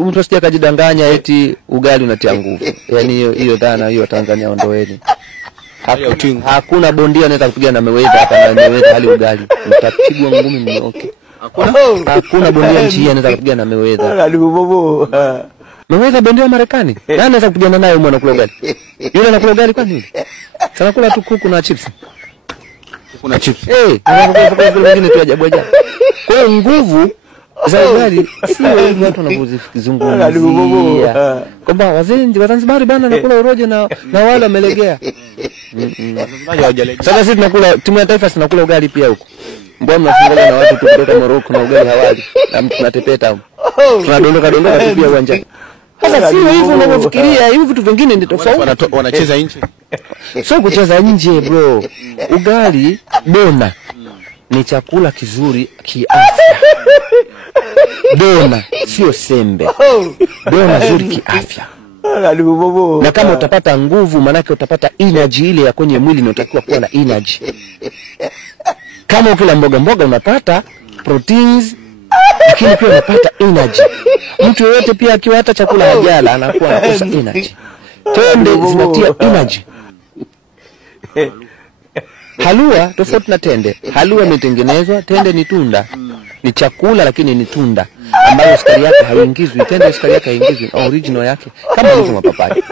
Mtu asije kujidanganya eti ugali unatia nguvu. Yaani hiyo dhana hiyo Tanzania ondoeni. Hakuna bondia anaweza kupigana na Mayweather hapa na Mayweather hali ugali. Utapigwa ngumi mnyoke. Hakuna bondia nchi hii anaweza kupigana na Mayweather. Mayweather bondia wa Marekani. Nani anaweza kupigana naye mwana kula ugali? Yule anakula ugali kwa nini? Sana kula tu kuku na chips. Kuna chips. Anakula vile vingine tu ajabu ajabu. Kwa hiyo nguvu za ugali sio hivi watu wanazungumzia. Kwamba wazee wa Zanzibar bana nakula urojo na wale wamelegea. Sasa sisi tunakula timu ya taifa tunakula ugali pia huko. Mbona mnafunga na watu kutoka Morocco na ugali hawali na mtu tunatepeta huko. Tunadondoka tu pia uwanjani. Sasa sio hivyo unavyofikiria, hivi vitu vingine ndio tofauti. Wanacheza nje. Sio kucheza nje bro. Ugali dona ni chakula kizuri kiafya. Dona sio sembe. Dona nzuri kiafya. Na kama utapata nguvu manake utapata energy ile ya kwenye mwili inayotakiwa kuwa na energy. Kama ukila mboga unapata proteins lakini pia unapata energy. Mtu yote pia akiwa hata chakula hajala anakuwa anakosa energy. Tende zinatia energy. Halua tofauti na tende. Halua imetengenezwa, tende ni tunda. Ni chakula lakini ni tunda ambayo sukari yake haiingizwi. Tende sukari yake haiingizwi, original yake kama ilivyo mapapai.